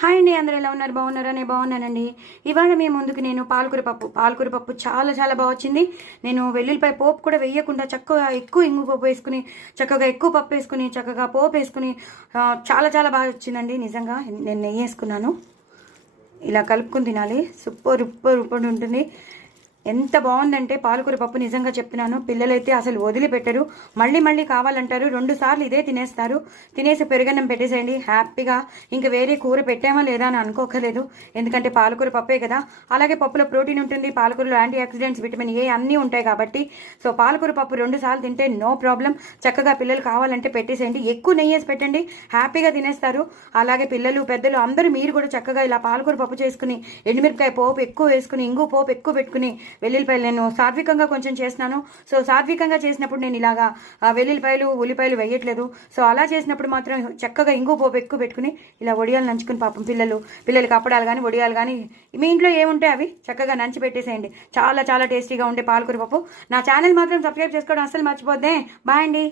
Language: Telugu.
హాయ్ అండి, అందరూ ఎలా ఉన్నారు? బాగున్నారా? నేను బాగున్నానండి. ఇవాళ మీ ముందుకు నేను పాలకూర పప్పు చాలా చాలా బాగా వచ్చింది. నేను వెల్లుల్లిపాయ పోపు కూడా వేయకుండా చక్కగా ఎక్కువ ఇంగు పోపు వేసుకుని, చక్కగా ఎక్కువ పప్పు వేసుకుని, చక్కగా పోపు వేసుకుని చాలా చాలా బాగా వచ్చిందండి. నిజంగా నేను నెయ్యి వేసుకున్నాను. ఇలా కలుపుకుని తినాలి. సూపర్ ఉప్పర్ ఉప్పర్ ఉంటుంది. ఎంత బాగుందంటే పాలకూర పప్పు, నిజంగా చెప్తున్నాను. పిల్లలైతే అసలు వదిలిపెట్టరు. మళ్ళీ మళ్ళీ కావాలంటారు. 2 సార్లు ఇదే తినేస్తారు. తినేసి పెరుగన్నం పెట్టేసేయండి హ్యాపీగా. ఇంకా వేరే కూర పెట్టామా లేదా అని అనుకోకలేదు. ఎందుకంటే పాలకూర పప్పే కదా. అలాగే పప్పులో ప్రోటీన్ ఉంటుంది, పాలకూరలో యాంటీ ఆక్సిడెంట్స్, విటమిన్ ఏ అన్నీ ఉంటాయి కాబట్టి సో పాలకూర పప్పు 2 సార్లు తింటే నో ప్రాబ్లం. చక్కగా పిల్లలు కావాలంటే పెట్టేసేయండి. ఎక్కువ నెయ్యి వేసి పెట్టండి, హ్యాపీగా తినేస్తారు. అలాగే పిల్లలు పెద్దలు అందరూ మీరు కూడా చక్కగా ఇలా పాలకూర పప్పు చేసుకుని, ఎండుమిరపకాయ పోపు ఎక్కువ వేసుకుని, ఇంగు పోపు ఎక్కువ పెట్టుకుని, వెల్లుల్లిపాయలు నేను సాత్వికంగా కొంచెం చేస్తున్నాను. సో సాత్వికంగా చేసినప్పుడు నేను ఇలాగా వెల్లుల్లిపాయలు ఉల్లిపాయలు వేయట్లేదు. సో అలా చేసినప్పుడు మాత్రం చక్కగా ఇంగు పోపు ఎక్కువ పెట్టుకుని ఇలా వడియాలు నంచుకుని, పాపం పిల్లలకి అప్పడాలు కానీ వడియాలు కానీ మీ ఇంట్లో ఏముంటే అవి చక్కగా నంచి పెట్టేసేయండి. చాలా చాలా టేస్టీగా ఉండే పాలకూర పప్పు. నా ఛానల్ మాత్రం సబ్స్క్రైబ్ చేసుకోవడం అస్సలు మర్చిపోద్దే. బాయ్ అండి.